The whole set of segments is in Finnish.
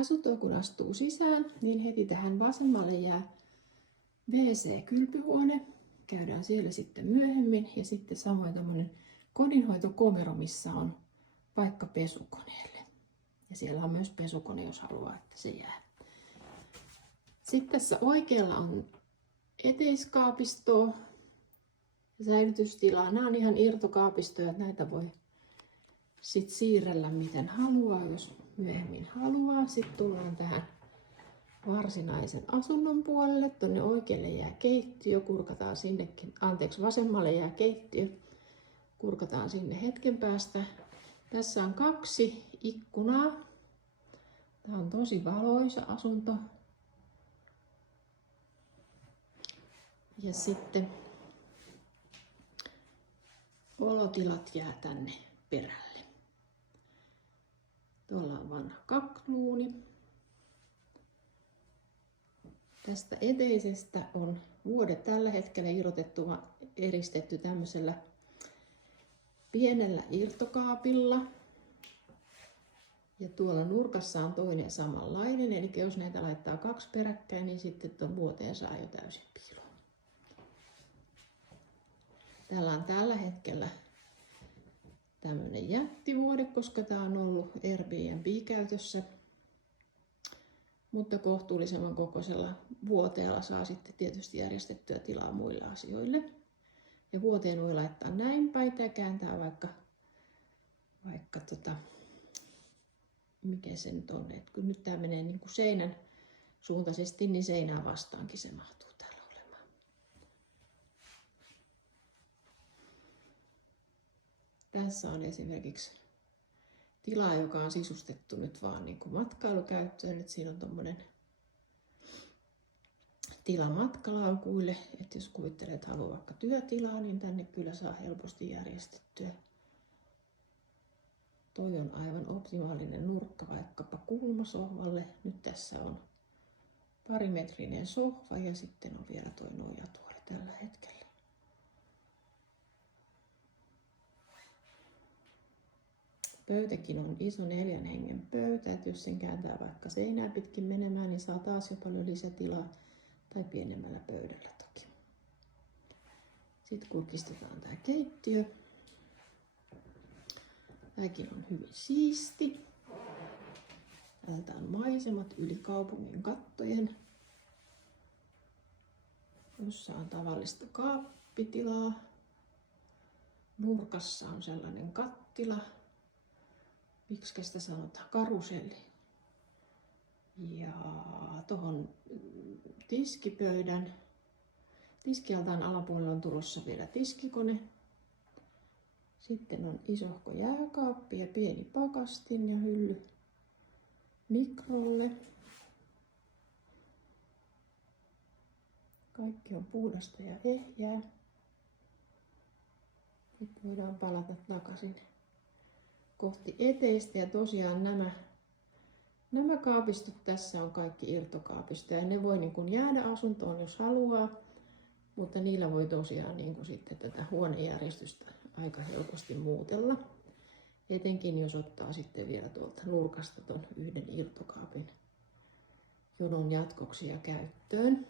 Asuntoon kun astuu sisään, niin heti tähän vasemmalle jää WC-kylpyhuone. Käydään siellä sitten myöhemmin. Ja sitten samoin tämmöinen kodinhoitokomero, missä on paikka pesukoneelle. Ja siellä on myös pesukone, jos haluaa, että se jää. Sitten tässä oikealla on eteiskaapistoa ja säilytystilaa. Nämä on ihan irtokaapistoja, että näitä voi sitten siirrellä miten haluaa, jos myöhemmin haluaa. Sitten tullaan tähän varsinaisen asunnon puolelle. Tuonne oikealle jää keittiö, kurkataan sinnekin. Vasemmalle jää keittiö, kurkataan sinne hetken päästä. Tässä on 2 ikkunaa. Tämä on tosi valoisa asunto. Ja sitten olotilat jää tänne perälle. Tuolla on vanha kakluuni. Tästä eteisestä on vuodet tällä hetkellä eristetty tämmöisellä pienellä irtokaapilla. Ja tuolla nurkassa on toinen samanlainen, eli jos näitä laittaa 2 peräkkäin, niin sitten tuon vuoteen saa jo täysin piiloon. Täällä on tällä hetkellä tämmöinen jättivuode, koska tämä on ollut Airbnb-käytössä. Mutta kohtuullisemman kokoisella vuoteella saa sitten tietysti järjestettyä tilaa muille asioille. Ja vuoteen voi laittaa näin päin ja kääntää vaikka mikä se nyt on, että kun nyt tämä menee niin kuin seinän suuntaisesti, niin seinää vastaankin se mahtuu täällä olemaan. Tässä on esimerkiksi tila, joka on sisustettu nyt vaan niin kuin matkailukäyttöön, että siinä on tommonen tila matkalaukuille, että jos kuvittelet, että haluaa vaikka työtilaa, niin tänne kyllä saa helposti järjestettyä. Toi on aivan optimaalinen nurkka vaikkapa kulmasohvalle. Nyt tässä on parimetrinen sohva ja sitten on vielä toi nojatuoli tällä hetkellä. Pöytäkin on iso 4 hengen pöytä, että jos sen kääntää vaikka seinää pitkin menemään, niin saa taas jo paljon lisätilaa tai pienemmällä pöydällä toki. Sitten kurkistetaan tämä keittiö. Tämäkin on hyvin siisti. Täältä on maisemat yli kaupungin kattojen, jossa on tavallista kaappitilaa. Nurkassa on sellainen kattila. Miksi sitä sanotaan? Karuselli. Ja tuohon tiskialtaan alapuolella on tulossa vielä tiskikone. Sitten on isohko jääkaappi ja pieni pakastin ja hylly mikrolle. Kaikki on puhdasta ja ehjää. Nyt voidaan palata takaisin kohti eteistä ja tosiaan nämä kaapistot tässä on kaikki irtokaapistoja ja ne voi niin kuin jäädä asuntoon jos haluaa, mutta niillä voi tosiaan niin kuin sitten tätä huonejärjestystä aika helposti muutella. Etenkin jos ottaa sitten vielä tuolta nurkasta ton yhden irtokaapin jonon jatkoksi ja käyttöön.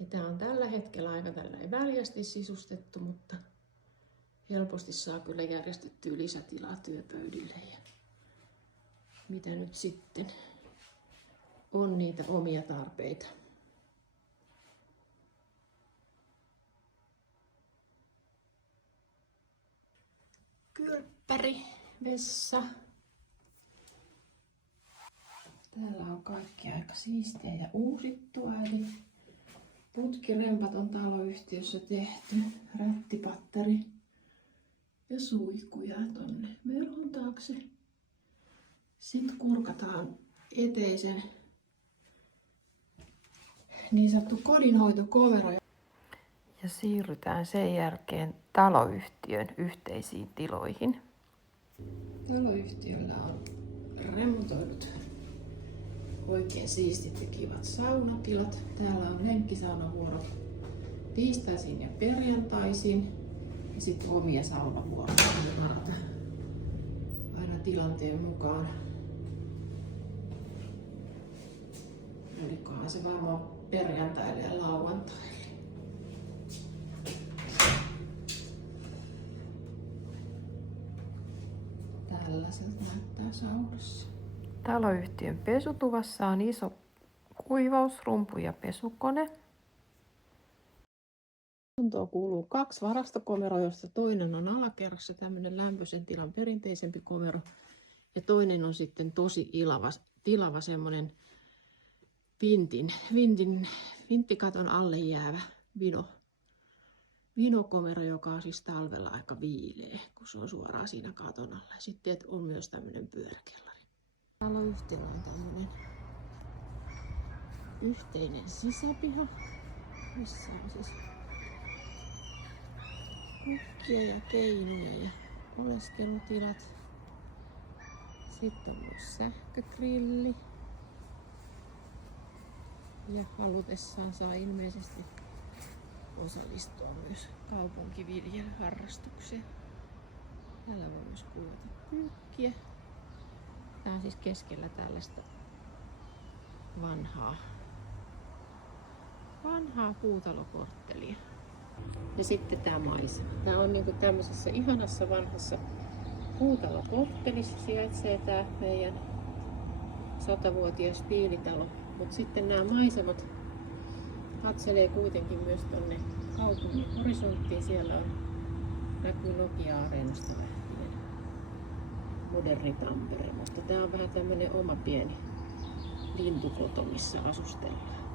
Ja tää on tällä hetkellä aika tällainen väljästi sisustettu, mutta helposti saa kyllä järjestettyä lisätilaa työpöydille ja mitä nyt sitten on niitä omia tarpeita. Kylppäri, vessa. Täällä on kaikki aika siistiä ja uusittua, eli putkirempat on taloyhtiössä tehty, rättipatteri ja suihkuja tonne melon taakse. Sitten kurkataan eteisen niin sanottu kodinhoitokomero. Ja siirrytään sen jälkeen taloyhtiön yhteisiin tiloihin. Taloyhtiöllä on remontoidut oikein siistit ja kivat saunatilat. Täällä on lenkkisaunavuorot tiistaisin ja perjantaisin. Ja sitten omia saunavuoroja tilanteen mukaan. Olikohan se varmaan perjantaille ja lauantaille. Tällaiselta näyttää saunassa. Taloyhtiön pesutuvassa on iso kuivausrumpu ja pesukone. Asuntoon kuuluu 2 varastokomeroa, joista toinen on alakerrassa tämmöinen lämpöisen tilan perinteisempi komero. Ja toinen on sitten tosi tilava semmoinen vinttikaton alle jäävä vinokomero, joka on siis talvella aika viileä, kun se on suoraan siinä katon alla. Sitten on myös tämmöinen pyöräkellari. Taloyhtiöllä on tämmöinen yhteinen sisäpiha, missä on siis kukkia ja keinoja ja oleskelutilat. Sitten on myös sähkögrilli. Ja halutessaan saa ilmeisesti osallistua myös kaupunkiviljelyharrastukseen. Täällä voi myös kuvata pyykkiä. Tää on siis keskellä tällaista vanhaa puutalokorttelia. Ja sitten tää maisema. Tää on niinku tämmöisessä ihanassa vanhassa puutalokorttelissa sijaitsee tää meidän 100-vuotias piilitalo. Mutta sitten nämä maisemat katselee kuitenkin myös tonne kaupungin horisonttiin. Siellä näkyy Nokia-areenasta lähtien moderni Tampere, mutta tää on vähän tämmönen oma pieni lintukoto, missä asustellaan.